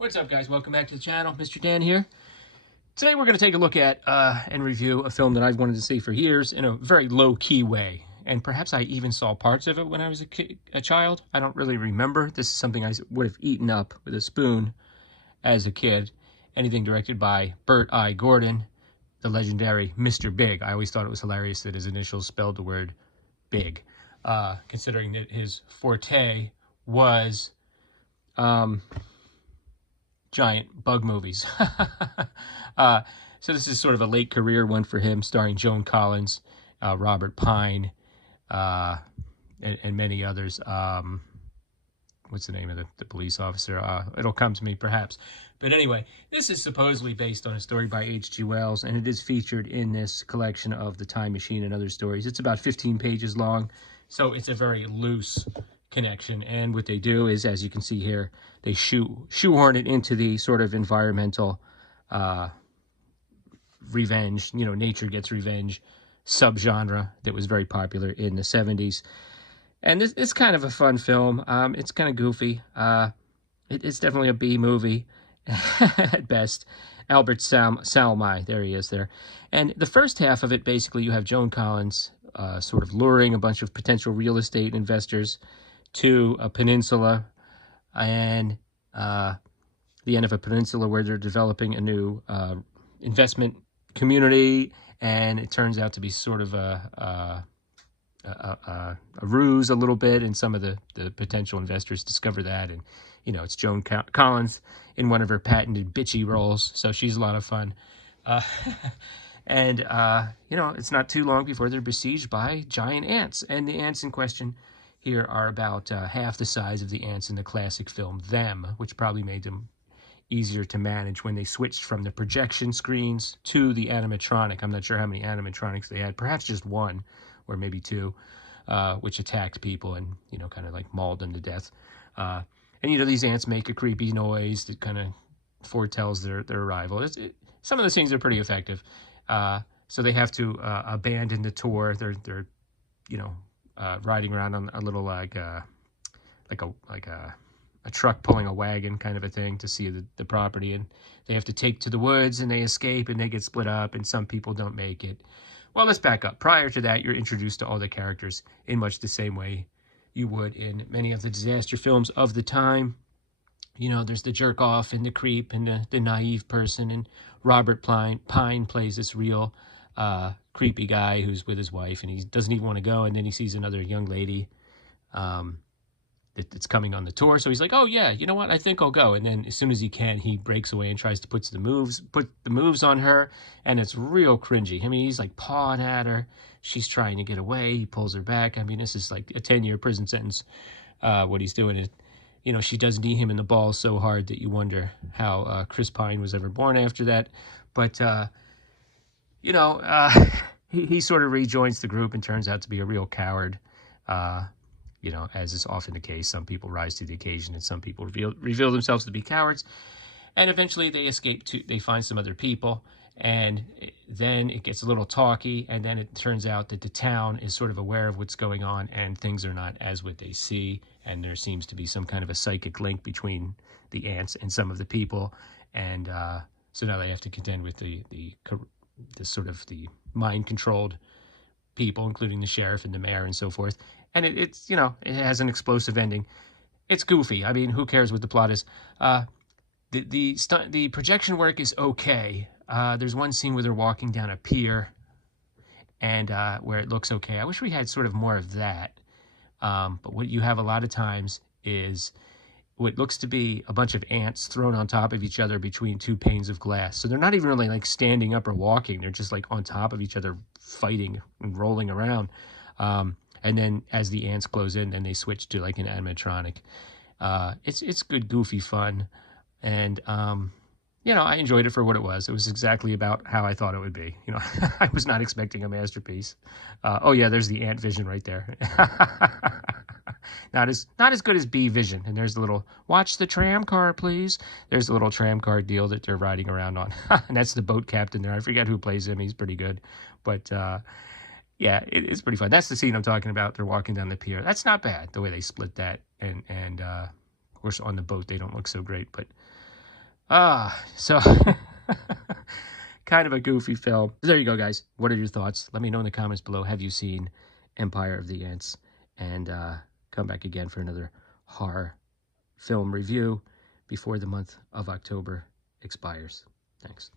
What's up, guys? Welcome back to the channel. Mr. Dan here. Today we're going to take a look at and review a film that I've wanted to see for years in a very low-key way. And perhaps I even saw parts of it when I was a child. I don't really remember. This is something I would have eaten up with a spoon as a kid. Anything directed by Bert I. Gordon, the legendary Mr. Big. I always thought it was hilarious that his initials spelled the word big, considering that his forte was giant bug movies. So this is sort of a late career one for him, starring Joan Collins, Robert Pine, and many others. What's the name of the police officer? It'll come to me perhaps. But anyway, this is supposedly based on a story by H.G. Wells, and it is featured in this collection of The Time Machine and Other Stories. It's about 15 pages long, so it's a very loose connection. And what they do is, as you can see here, they shoehorn it into the sort of environmental revenge, nature gets revenge subgenre that was very popular in the 70s. And it's kind of a fun film. It's kind of goofy. It's definitely a B movie at best. Albert Salmi, there he is there. And the first half of it, basically, you have Joan Collins sort of luring a bunch of potential real estate investors to a peninsula, and the end of a peninsula where they're developing a new investment community, and it turns out to be sort of a ruse a little bit, and some of the potential investors discover that, and it's Joan Collins in one of her patented bitchy roles, so she's a lot of fun. And it's not too long before they're besieged by giant ants, and the ants in question here are about half the size of the ants in the classic film Them, which probably made them easier to manage when they switched from the projection screens to the animatronic. I'm not sure how many animatronics they had, perhaps just one or maybe two, which attacked people and, kind of like mauled them to death. And, these ants make a creepy noise that kind of foretells their arrival. Some of the scenes are pretty effective. So they have to abandon the tour. They're riding around on a little like a truck pulling a wagon kind of a thing to see the property, and they have to take to the woods, and they escape, and they get split up, and some people don't make it. Well, let's back up. Prior to that, you're introduced to all the characters in much the same way you would in many of the disaster films of the time. There's the jerk off and the creep and the naive person, and Robert Pine plays this real creepy guy who's with his wife, and he doesn't even want to go, and then he sees another young lady that's coming on the tour, so he's like, oh yeah, you know what, I think I'll go. And then as soon as he can, he breaks away and tries to put the moves on her, and it's real cringy. I mean, he's like pawing at her, she's trying to get away, he pulls her back. I mean, this is like a 10-year prison sentence. What he's doing is, she does knee him in the balls so hard that you wonder how Chris Pine was ever born after that. But he sort of rejoins the group and turns out to be a real coward. As is often the case, some people rise to the occasion and some people reveal themselves to be cowards. And eventually they escape they find some other people, and then it gets a little talky, and then it turns out that the town is sort of aware of what's going on, and things are not as what they see, and there seems to be some kind of a psychic link between the ants and some of the people, and so now they have to contend with the sort of the mind-controlled people, including the sheriff and the mayor and so forth. And it has an explosive ending. It's goofy. I mean, who cares what the plot is? The projection work is okay. There's one scene where they're walking down a pier, and where it looks okay. I wish we had sort of more of that. But what you have a lot of times is what looks to be a bunch of ants thrown on top of each other between two panes of glass. So they're not even really like standing up or walking. They're just like on top of each other, fighting and rolling around. And then as the ants close in, then they switch to like an animatronic. It's good, goofy fun. And, I enjoyed it for what it was. It was exactly about how I thought it would be. I was not expecting a masterpiece. Oh yeah, there's the ant vision right there. Not as good as Bee Vision. And there's the little, watch the tram car, please. There's a little tram car deal that they're riding around on. And that's the boat captain there. I forget who plays him. He's pretty good. But, yeah, it's pretty fun. That's the scene I'm talking about. They're walking down the pier. That's not bad, the way they split that. And of course, on the boat, they don't look so great. But So kind of a goofy film. There you go, guys. What are your thoughts? Let me know in the comments below. Have you seen Empire of the Ants? And come back again for another horror film review before the month of October expires. Thanks.